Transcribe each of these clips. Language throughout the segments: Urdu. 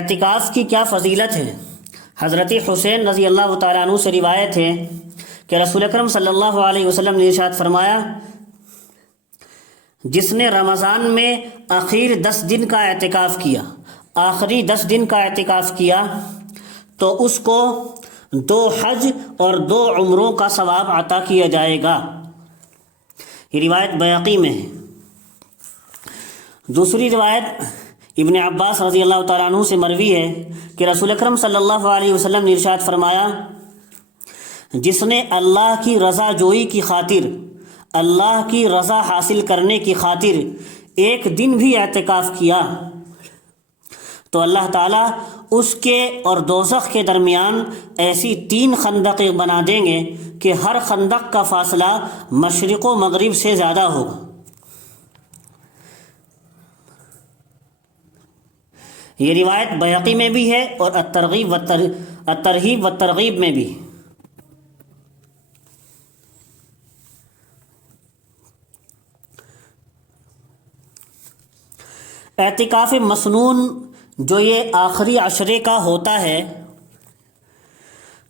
اعتکاف کی کیا فضیلت ہے؟ حضرت حسین رضی اللہ تعالیٰ عنہ سے روایت ہے کہ رسول اکرم صلی اللہ علیہ وسلم نے ارشاد فرمایا، جس نے رمضان میں آخری 10 دن کا اعتکاف کیا تو اس کو 2 حج اور 2 عمروں کا ثواب عطا کیا جائے گا۔ یہ روایت بیہقی میں ہے۔ دوسری روایت ابن عباس رضی اللہ تعالیٰ عنہ سے مروی ہے کہ رسول اکرم صلی اللہ علیہ وسلم نے ارشاد فرمایا، جس نے اللہ کی رضا جوئی کی خاطر، اللہ کی رضا حاصل کرنے کی خاطر 1 دن بھی اعتکاف کیا تو اللہ تعالیٰ اس کے اور دوزخ کے درمیان ایسی 3 خندقیں بنا دیں گے کہ ہر خندق کا فاصلہ مشرق و مغرب سے زیادہ ہوگا۔ یہ روایت بیہقی میں بھی ہے اور الترغیب والترغیب میں بھی۔ اعتکاف مسنون جو یہ آخری عشرے کا ہوتا ہے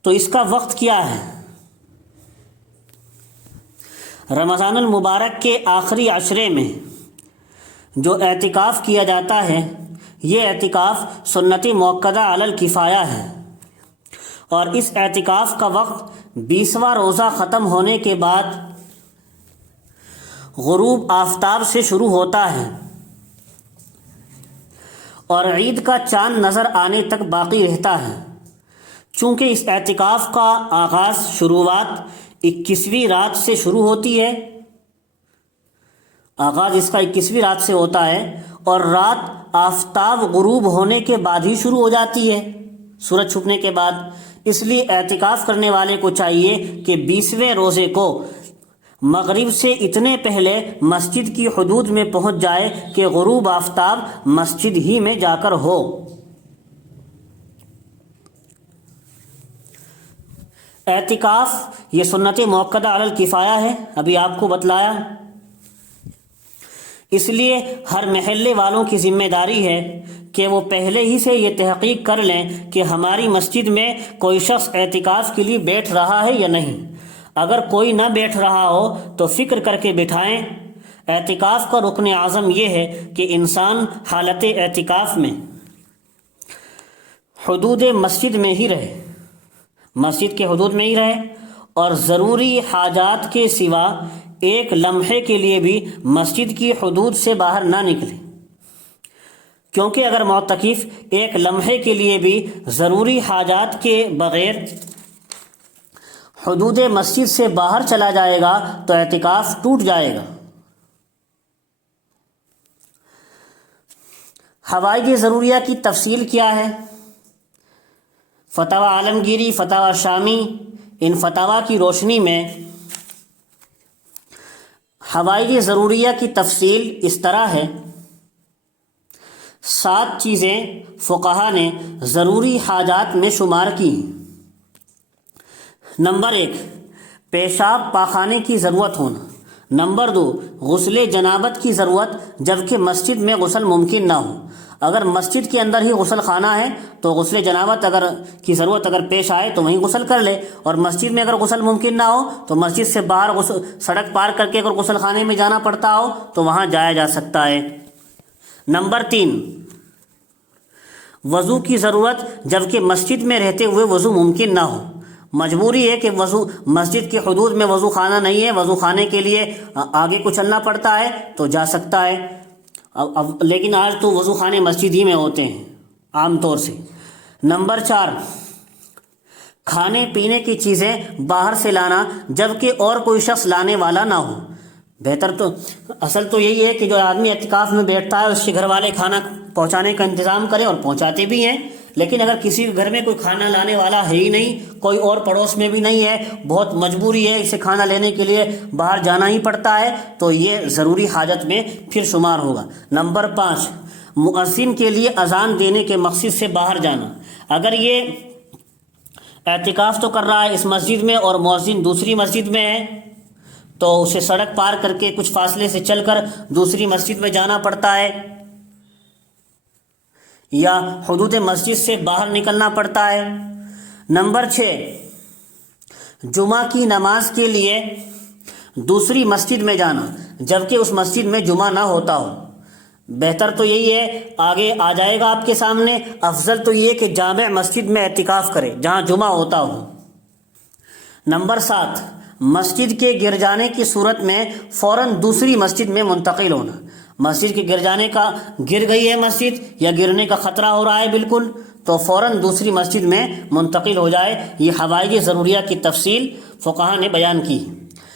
تو اس کا وقت کیا ہے؟ رمضان المبارک کے آخری عشرے میں جو اعتکاف کیا جاتا ہے یہ اعتکاف سنتی مؤکدہ علی الکفایہ ہے، اور اس اعتکاف کا وقت 20واں روزہ ختم ہونے کے بعد غروب آفتاب سے شروع ہوتا ہے اور عید کا چاند نظر آنے تک باقی رہتا ہے۔ چونکہ اس اعتکاف کا آغاز شروعات 21ویں رات سے شروع ہوتی ہے، آغاز اس کا 21ویں رات سے ہوتا ہے اور رات آفتاب غروب ہونے کے بعد ہی شروع ہو جاتی ہے، سورج چھپنے کے بعد۔ اس لیے اعتکاف کرنے والے کو چاہیے کہ 20ویں روزے کو مغرب سے اتنے پہلے مسجد کی حدود میں پہنچ جائے کہ غروب آفتاب مسجد ہی میں جا کر ہو۔ اعتکاف یہ سنت مؤکدہ علی الکفایہ ہے، ابھی آپ کو بتلایا۔ اس لیے ہر محلے والوں کی ذمہ داری ہے کہ وہ پہلے ہی سے یہ تحقیق کر لیں کہ ہماری مسجد میں کوئی شخص اعتکاف کے لیے بیٹھ رہا ہے یا نہیں۔ اگر کوئی نہ بیٹھ رہا ہو تو فکر کر کے بٹھائیں۔ اعتکاف کا رکن اعظم یہ ہے کہ انسان حالت اعتکاف میں حدود مسجد میں ہی رہے، مسجد کے حدود میں ہی رہے، اور ضروری حاجات کے سوا 1 لمحے کے لیے بھی مسجد کی حدود سے باہر نہ نکلے، کیونکہ اگر معتکف 1 لمحے کے لیے بھی ضروری حاجات کے بغیر حدود مسجد سے باہر چلا جائے گا تو اعتکاف ٹوٹ جائے گا۔ حوائج ضروریہ کی تفصیل کیا ہے؟ فتاوی عالمگیری، فتاوی شامی، ان فتاوی کی روشنی میں حوائج ضروریہ کی تفصیل اس طرح ہے۔ 7 چیزیں فقہا نے ضروری حاجات میں شمار کی۔ نمبر 1، پیشاب پاخانے کی ضرورت ہونا۔ نمبر 2، غسل جنابت کی ضرورت جبکہ مسجد میں غسل ممکن نہ ہو۔ اگر مسجد کے اندر ہی غسل خانہ ہے تو غسل جنابت کی ضرورت اگر پیش آئے تو وہیں غسل کر لے، اور مسجد میں اگر غسل ممکن نہ ہو تو مسجد سے باہر سڑک پار کر کے اگر غسل خانے میں جانا پڑتا ہو تو وہاں جایا جا سکتا ہے۔ نمبر 3، وضو کی ضرورت جبکہ مسجد میں رہتے ہوئے وضو ممکن نہ ہو۔ مجبوری ہے کہ مسجد کی حدود میں وضو خانہ نہیں ہے، وضو خانے کے لیے آگے کو چلنا پڑتا ہے تو جا سکتا ہے، لیکن آج تو وضو خانے مسجد ہی میں ہوتے ہیں عام طور سے۔ نمبر 4، کھانے پینے کی چیزیں باہر سے لانا جبکہ اور کوئی شخص لانے والا نہ ہو۔ بہتر تو اصل تو یہی ہے کہ جو آدمی اعتکاف میں بیٹھتا ہے اس کے گھر والے کھانا پہنچانے کا انتظام کریں، اور پہنچاتے بھی ہیں، لیکن اگر کسی گھر میں کوئی کھانا لانے والا ہے ہی نہیں، کوئی اور پڑوس میں بھی نہیں ہے، بہت مجبوری ہے اسے کھانا لینے کے لیے باہر جانا ہی پڑتا ہے، تو یہ ضروری حاجت میں پھر شمار ہوگا۔ نمبر 5، مؤذن کے لیے اذان دینے کے مقصد سے باہر جانا۔ اگر یہ اعتکاف تو کر رہا ہے اس مسجد میں اور مؤذن دوسری مسجد میں ہے تو اسے سڑک پار کر کے کچھ فاصلے سے چل کر دوسری مسجد میں جانا پڑتا ہے۔ یا حدود مسجد سے باہر نکلنا پڑتا ہے۔ نمبر 6، جمعہ کی نماز کے لیے دوسری مسجد میں جانا جبکہ اس مسجد میں جمعہ نہ ہوتا ہو۔ بہتر تو یہی ہے، آگے آ جائے گا آپ کے سامنے، افضل تو یہ کہ جامع مسجد میں اعتکاف کرے جہاں جمعہ ہوتا ہو۔ نمبر 7، مسجد کے گر جانے کی صورت میں فوراً دوسری مسجد میں منتقل ہونا۔ مسجد کے گر گئی ہے مسجد یا گرنے کا خطرہ ہو رہا ہے بالکل، تو فوراً دوسری مسجد میں منتقل ہو جائے۔ یہ حوائج ضروریہ کی تفصیل فقہا نے بیان کی۔